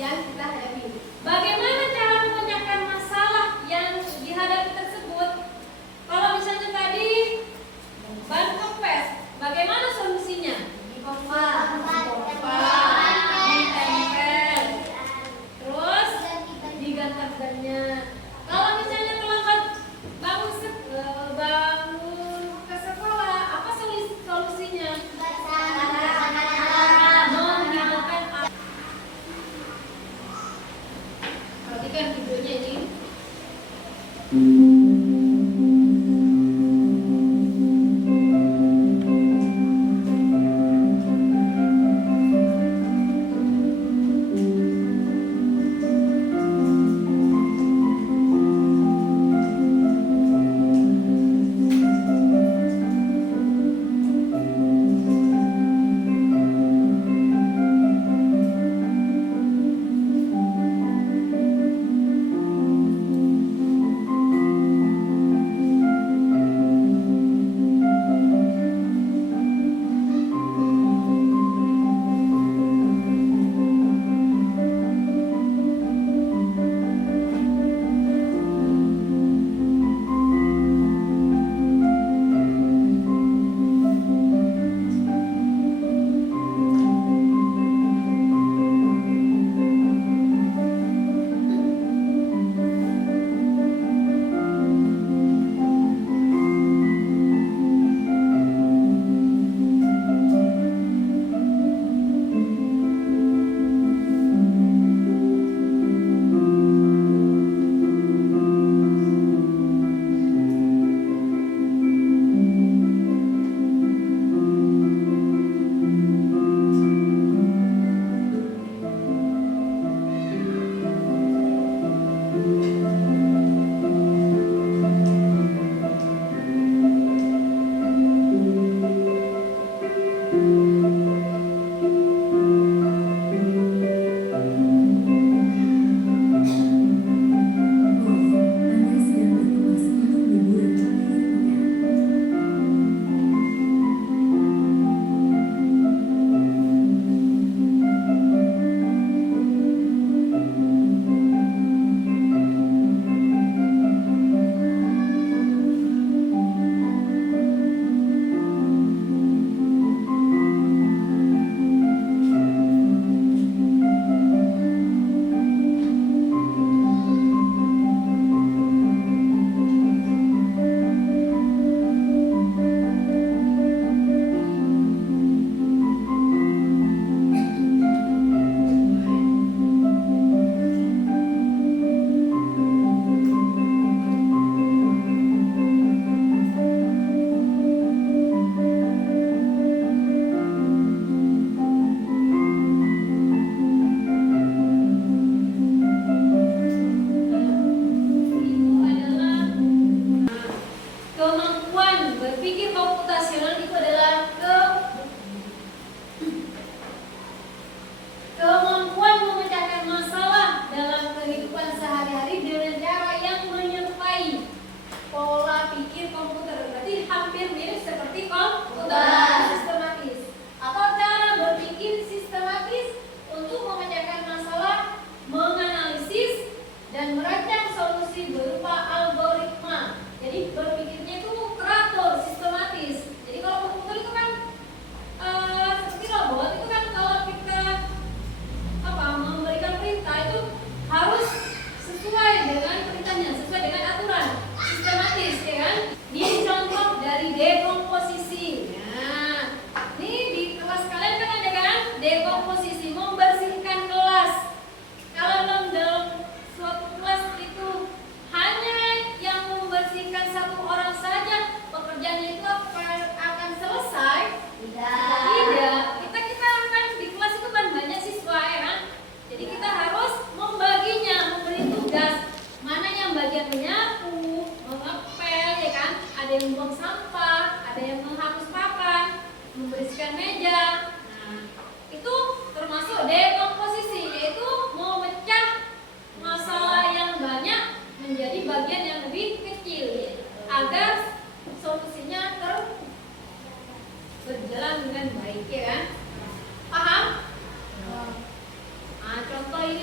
yang kita hadapi. Bagaimana cara memecahkan masalah yang dihadapi tersebut? Kalau misalnya tadi ban kempes, bagaimana solusinya? Ditempel, terus diganti bannya. Kalau misalnya terlambat bangun ke sekolah, apa solusinya? Menghidupkan. Perhatikan videonya ini. berjalan dengan baik, ya kan? Paham? Nah, contoh ini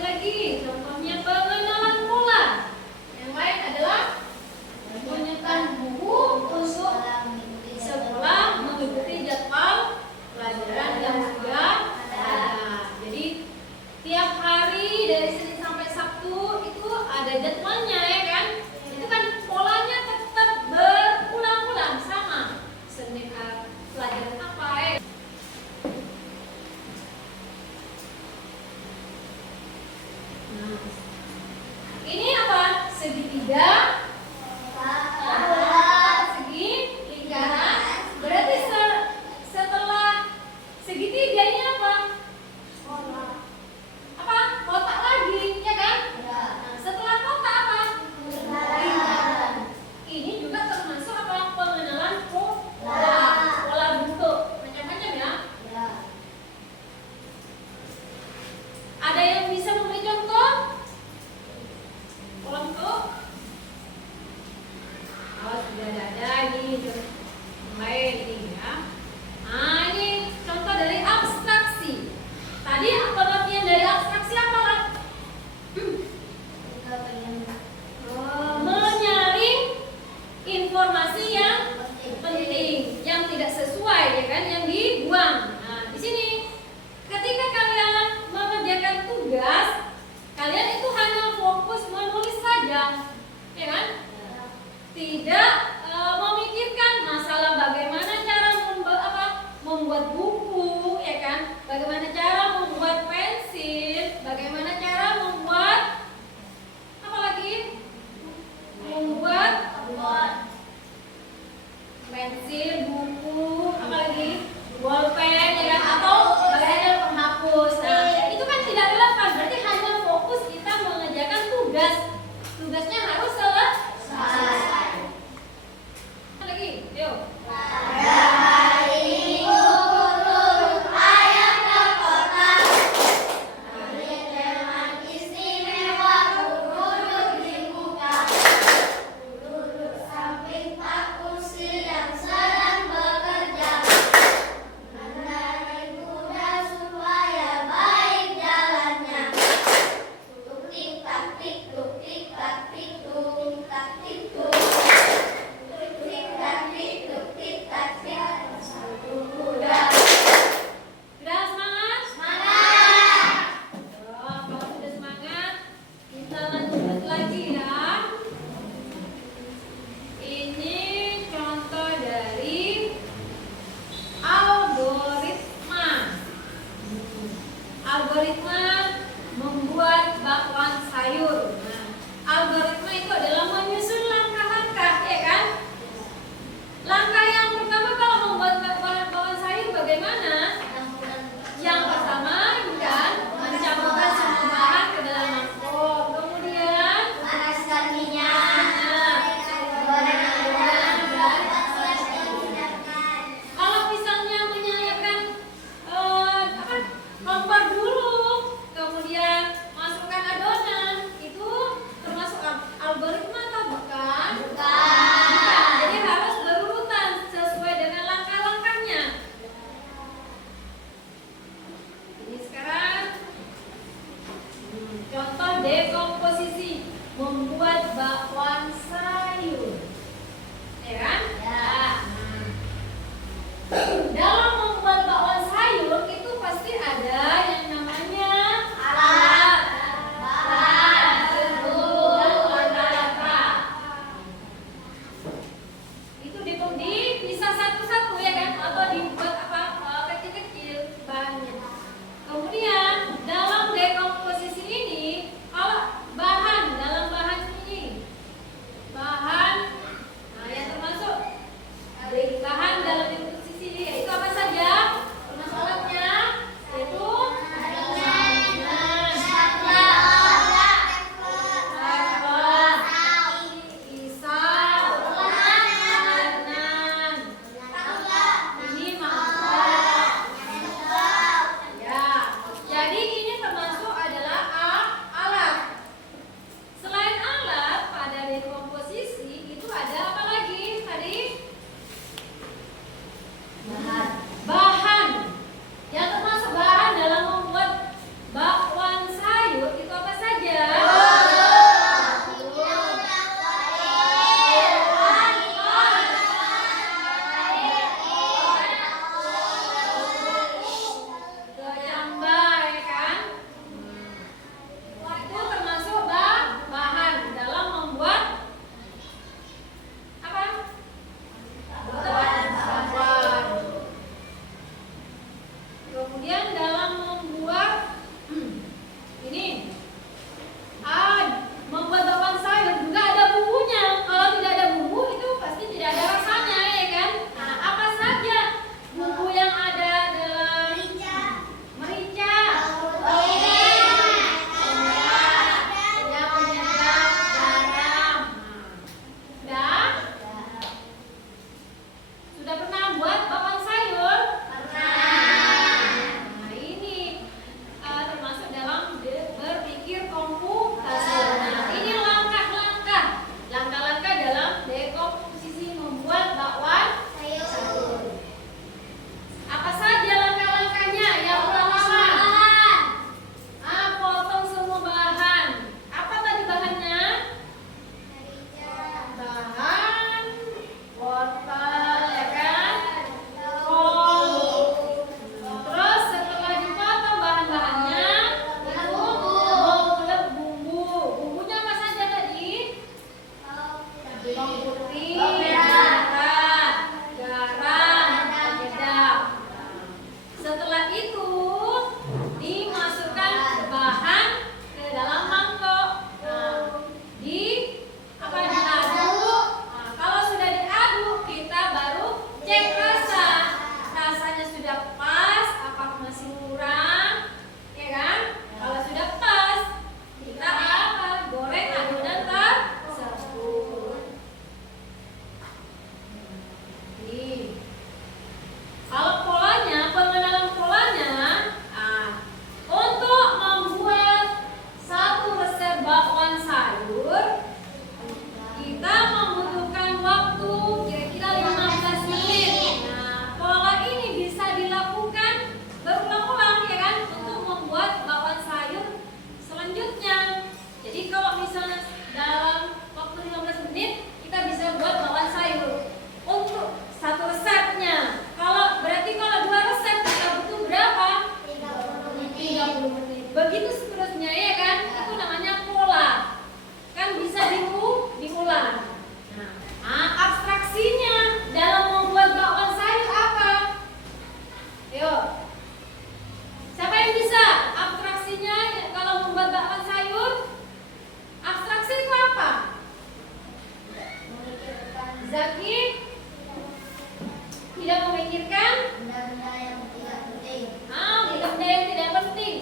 tidak memikirkan benda-benda yang tidak penting. benda-benda yang tidak penting.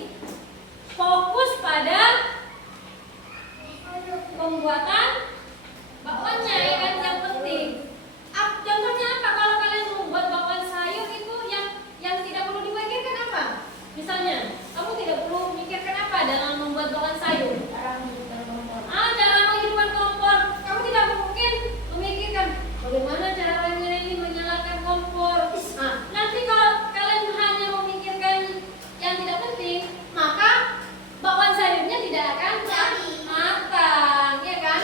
Fokus pada pembuatan bakwannya ya kan yang penting. Contohnya apa? Kalau kalian membuat bakwan sayur itu yang tidak perlu dipikirkan apa? Misalnya, kamu tidak perlu memikirkan apa dalam membuat bakwan sayur? Cara menghidupkan kompor. Cara menghidupkan kompor. Kamu tidak mungkin memikirkan bagaimana caranya ini menyalakan kompor. Nanti kalau kalian hanya memikirkan yang tidak penting, maka bakwan sayurnya tidak akan Jadi. matang, ya kan?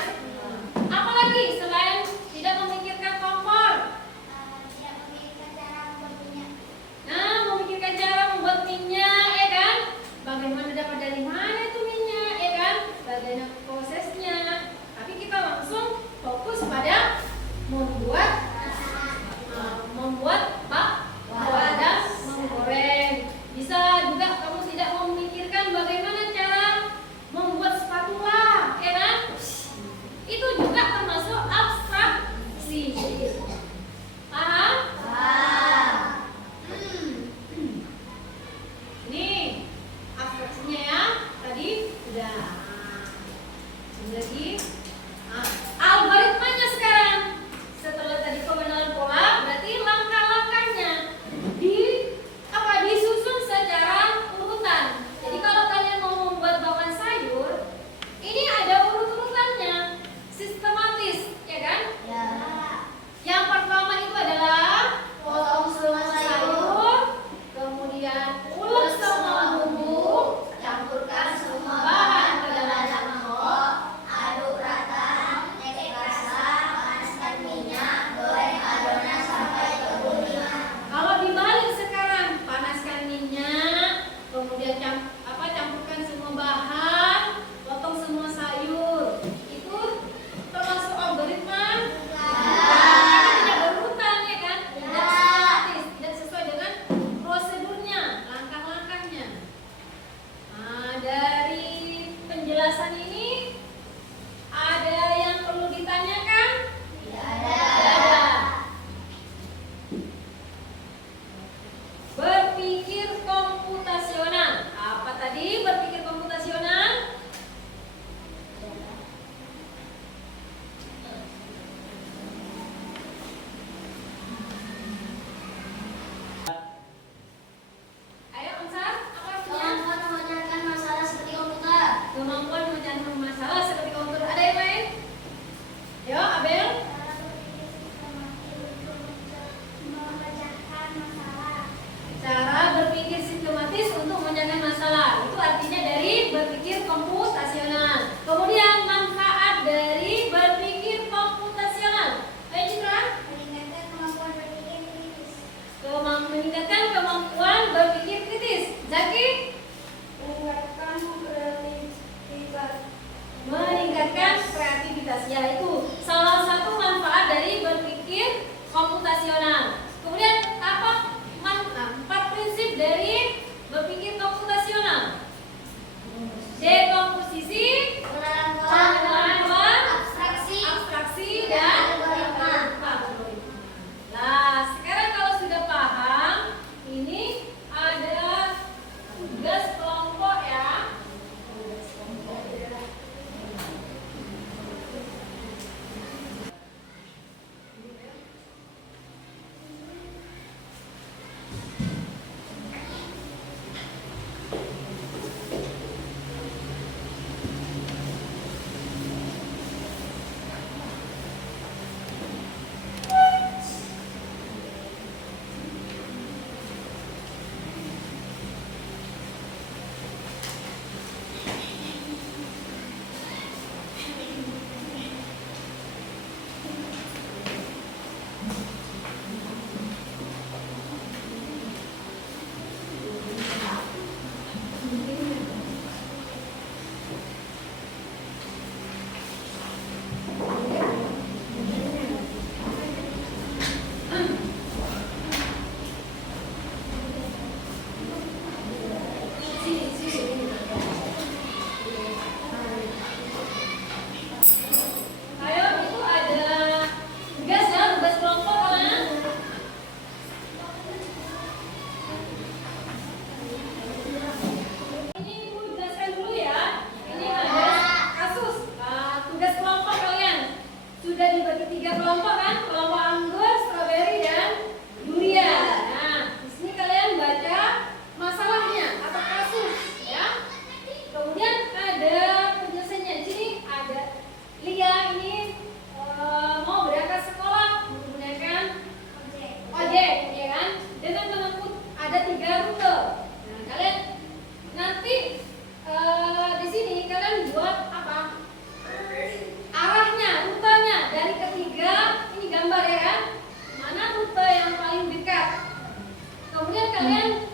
kalian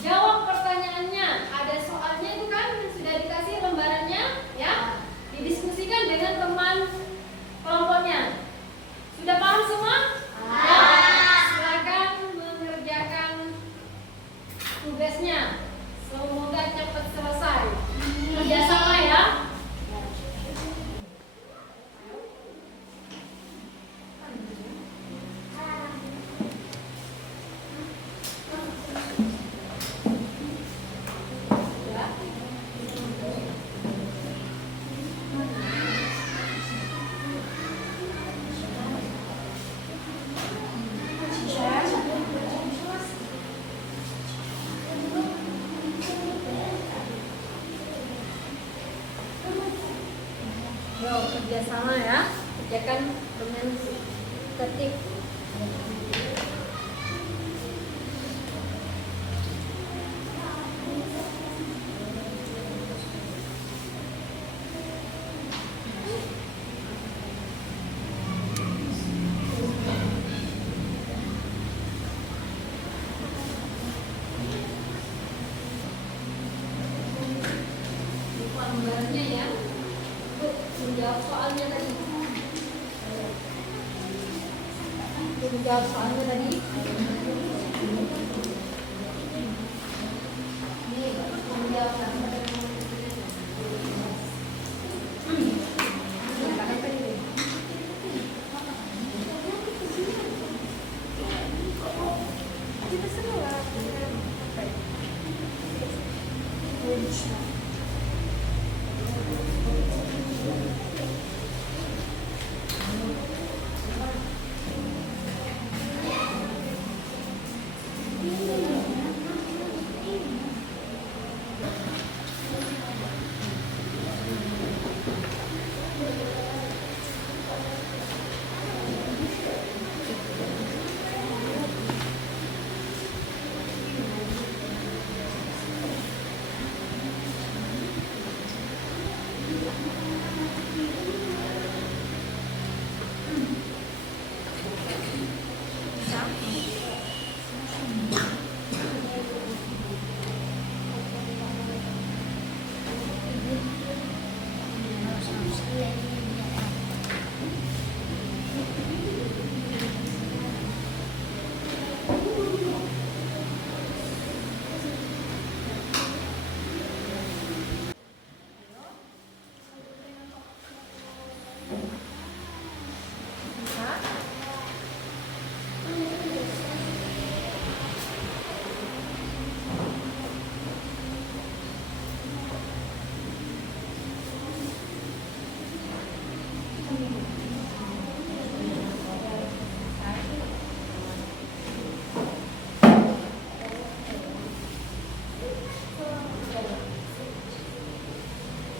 jawab pertanyaannya. Ada soalnya itu kan sudah dikasih lembarannya, ya. Didiskusikan dengan teman kelompoknya. Sudah paham semua? Ya. Silakan mengerjakan tugasnya. Semoga cepat selesai. Kerjasama ya. Yuk, kerjasama ya. Kerjakan dengan tertib. Buka lembarnya ya. Untuk menjawab soalnya tadi. Untuk menjawab soalnya tadi. Ini menjawab soalnya tadi.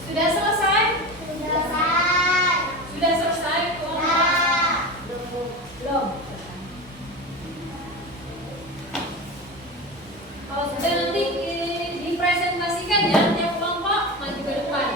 Sudah selesai? Sudah selesai? Belum. Kalau sudah nanti dipresentasikan ya, tiap kelompok maju ke depan.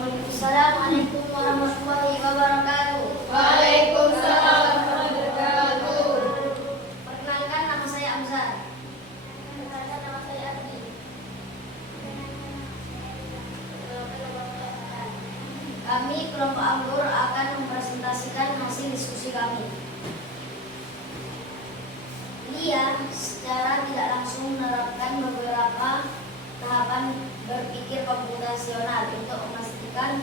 Assalamualaikum warahmatullahi wabarakatuh. Waalaikumsalam warahmatullahi wabarakatuh. Perkenalkan, nama saya Amzar. Perkenalkan, nama saya Abdi. Kami kelompok Anggur akan mempresentasikan hasil diskusi kami. Lia secara tidak langsung menerapkan beberapa tahapan berpikir komputasional untuk memastikan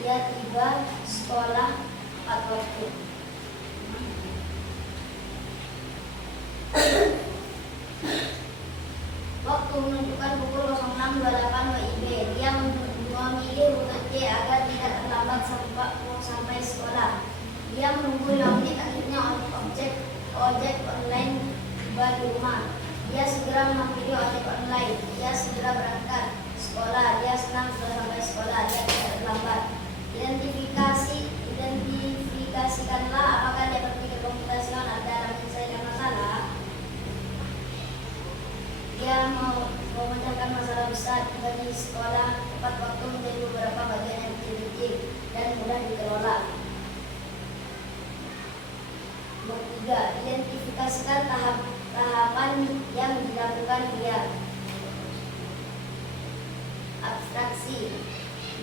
dia tiba sekolah tepat waktu. Waktu menunjukkan pukul 06.28 WIB. Dia memilih rute C agar tidak terlambat sampai sekolah. Dia menunggu 5 menit, akhirnya ojek online tiba di rumah. Dia segera menghampiri ojek online. Dia segera berangkat sekolah. Dia senang sudah sampai sekolah. Dia tidak terlambat. Identifikasikanlah apakah dia berpikir komputasional dalam menyelesaikan masalah. Dia memecahkan masalah besar bagi sekolah tepat waktu menjadi beberapa bagian yang kecil-kecil dan mudah dikelola. Ketiga, identifikasikan tahapan yang dilakukan dia. Abstraksi.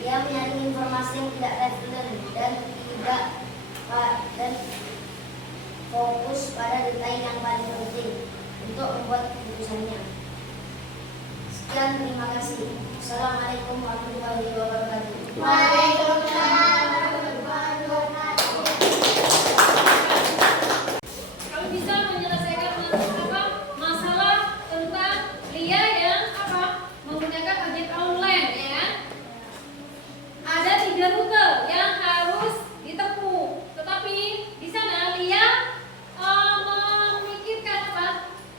Dia menyaring informasi yang tidak relevan dan fokus pada detail yang paling penting untuk membuat keputusannya. Sekian, terima kasih. Assalamualaikum warahmatullahi wabarakatuh. Waalaikumsalam. Kalau bisa menyelesaikan masalah tentang Lia yang menggunakan ojek online, ya kan? Ada 3 rute yang harus ditempuh, tetapi di sana Lia memikirkan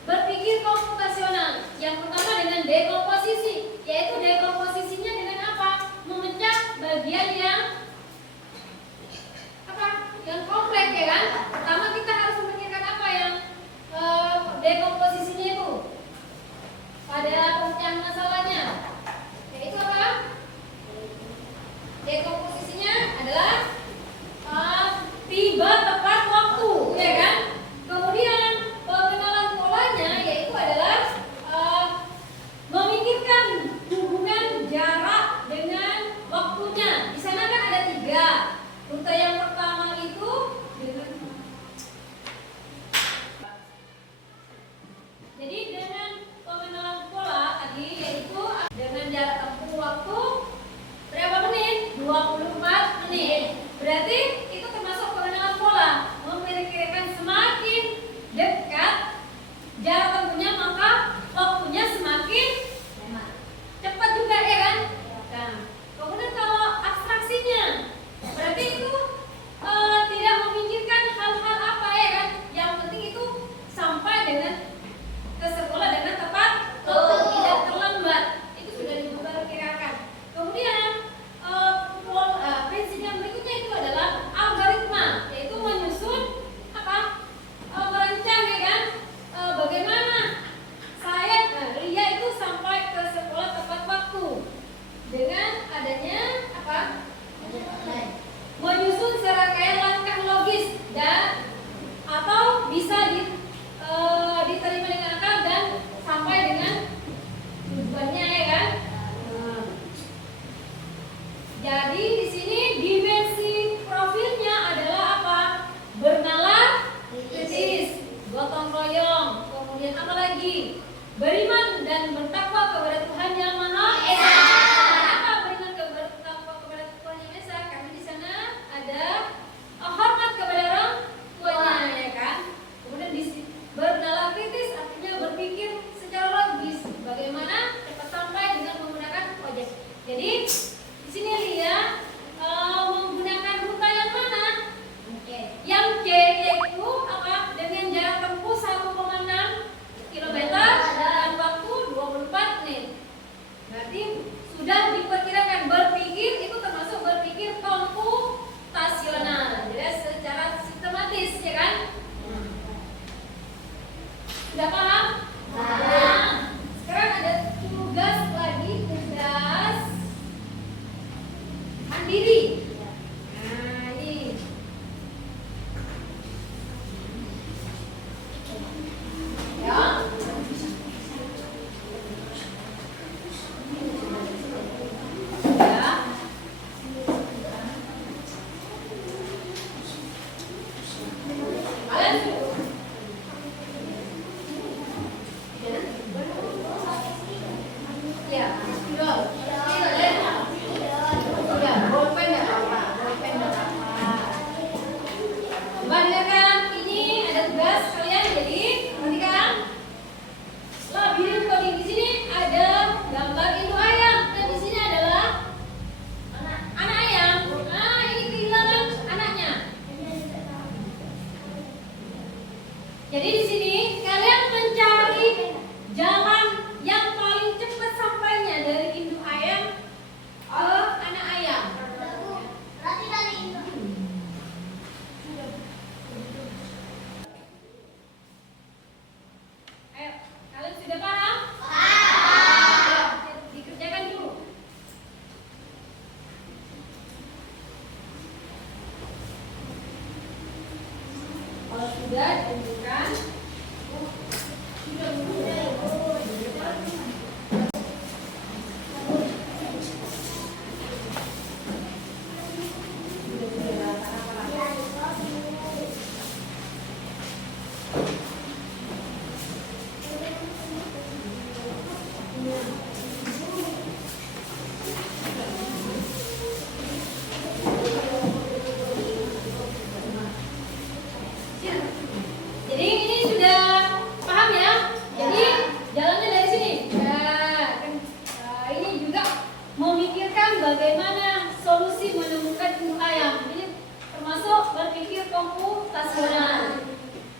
berpikir komputasional. Yang pertama dengan dekomposisi, yaitu dekomposisinya dengan apa? Memecah bagian yang yang kompleks, ya kan? Pertama kita harus memikirkan apa yang dekomposisinya itu pada pemecahan masalahnya, yaitu apa? Dekomposisinya adalah tiba tepat waktu, ya kan? Kemudian pengenalan polanya yaitu adalah memikirkan hubungan jarak dengan waktunya. Di sana kan ada 3. Rute yang pertama itu jadi dengan pengenalan pola tadi yaitu dengan jarak tempuh waktu berapa menit? 24 menit. Berarti itu termasuk pengenalan pola. Memperkirakan semakin dekat jarak tempuhnya maka waktunya semakin cepat juga, ya kan? Nah, kemudian kalau abstraksinya berarti itu tidak memikirkan hal-hal apa, ya kan? Yang penting itu sampai dengan ke sekolah dengan tepat waktu, tidak terlambat. Itu sudah diperkirakan. Kemudian prinsip yang berikutnya itu adalah algoritma, yaitu menyusun merancang, ya kan? Bagaimana Lia itu sampai ke sekolah tepat waktu dengan adanya menyusun serangkaian langkah logis dan atau bisa diterima dengan akal dan sampai dengan tujuannya, ya kan? Jadi di sini dimensi profilnya adalah apa? Bernalar kritis, gotong royong, kemudian apa lagi? Beriman dan bertakwa kepada Tuhan Yang Maha Esa. Kenapa beriman bertakwa kepada Tuhan Yang Maha Esa? Karena di sana ada hormat kepada orang tuanya, ya kan? Kemudian bernalar kritis artinya berpikir secara logis bagaimana cepat sampai dengan menggunakan ojek. Jadi di sini Lia menggunakan rute yang mana? Yang C, yaitu dengan jarak tempuh 1,6 km dalam waktu 24 menit. Berarti sudah diperkirakan berpikir itu termasuk berpikir komputasional. Jadi secara sistematis, ya kan? Sudah paham? Nah, sekarang ada tugas lagi, tugas diri. Nah, ini. Ya. Ya. Kalian ya, betul. Ya, bolpen nggak apa-apa, bolpen nggak apa-apa. Coba dengarkan, ini ada tugas kalian, jadi perhatikan. Labirin coding di sini ada gambar induk ayam dan di sini adalah anak ayam. Nah, ini kehilangan anaknya. Jadi di sini kalian mencari jalan yang paling cepat sampainya dari induk ayam ke anak ayam. Berarti dari itu. Ayo, kalian sudah paham? Dikerjakan dulu. Kalau sudah ditunjukkan. Jadi ini sudah paham ya? Jadi jalannya dari sini. Ini juga memikirkan bagaimana solusi menemukan induk ayam. Ini termasuk berpikir komputasional.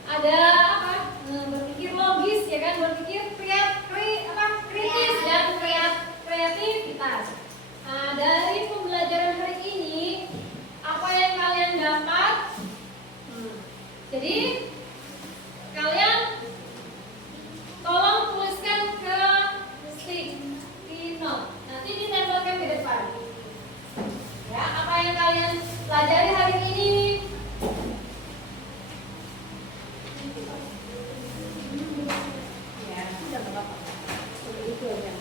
Ada apa? Berpikir logis ya kan? Berpikir kritis dan kreativitas. Nah, dari pembelajaran hari ini apa yang kalian dapat? Jadi kalian tolong tuliskan ke sticky note. Nanti ditempelkan di depan. Ya, apa yang kalian pelajari hari ini? Ya, sudah apa-apa. Itu aja.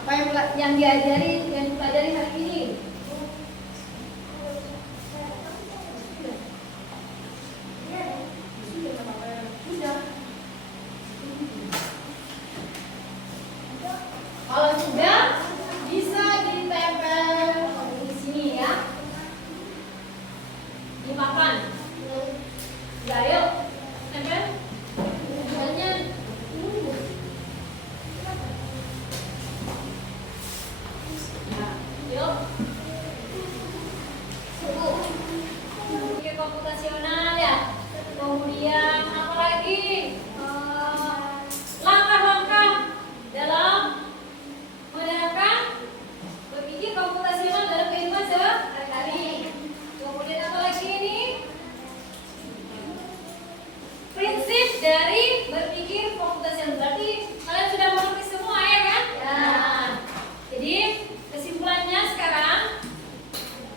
Apa yang dipelajari hari ini? Kalau sudah bisa ditempel di sini ya, di papan. Ya, ayo tempel. Tempelnya. Ya, yuk. Pikir komputasional ya. Kemudian apa lagi? Langkah-langkah dalam menerapkan berpikir komputasional dalam kehidupan sehari-hari. Kemudian apa lagi ini? Prinsip dari berpikir komputasional. Berarti kalian sudah mengerti semua ya kan? Ya. Jadi kesimpulannya sekarang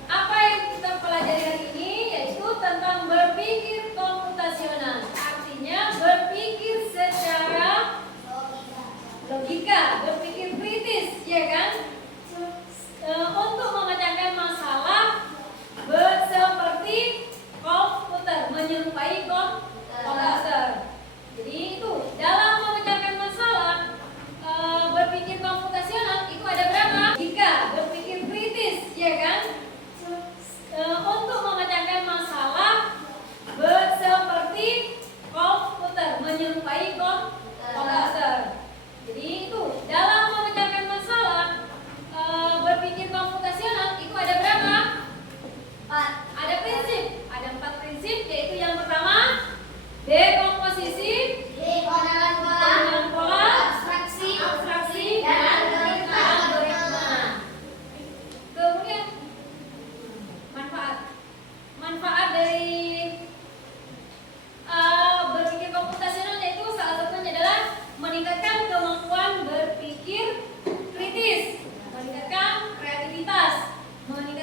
apa yang kita pelajari hari ini yaitu tentang berpikir komputasional. Artinya berpikir secara logika, berpikir kritis, ya kan? Untuk memecahkan masalah seperti komputer, menyerupai komputer. Jadi itu dalam memecahkan masalah berpikir komputasional itu ada berapa? Logika, berpikir kritis, ya kan? Untuk memecahkan masalah seperti komputer, menyerupai komputer. Jadi itu dalam memecahkan masalah berpikir komputasional itu ada berapa? 4. Ada prinsip, ada 4 prinsip, yaitu yang pertama dekomposisi, penggunaan pola, abstraksi, dan algoritma. Kemudian manfaat dari berpikir komputasional yaitu salah satunya adalah meningkatkan kemampuan berpikir kritis, meningkatkan kreativitas, Morning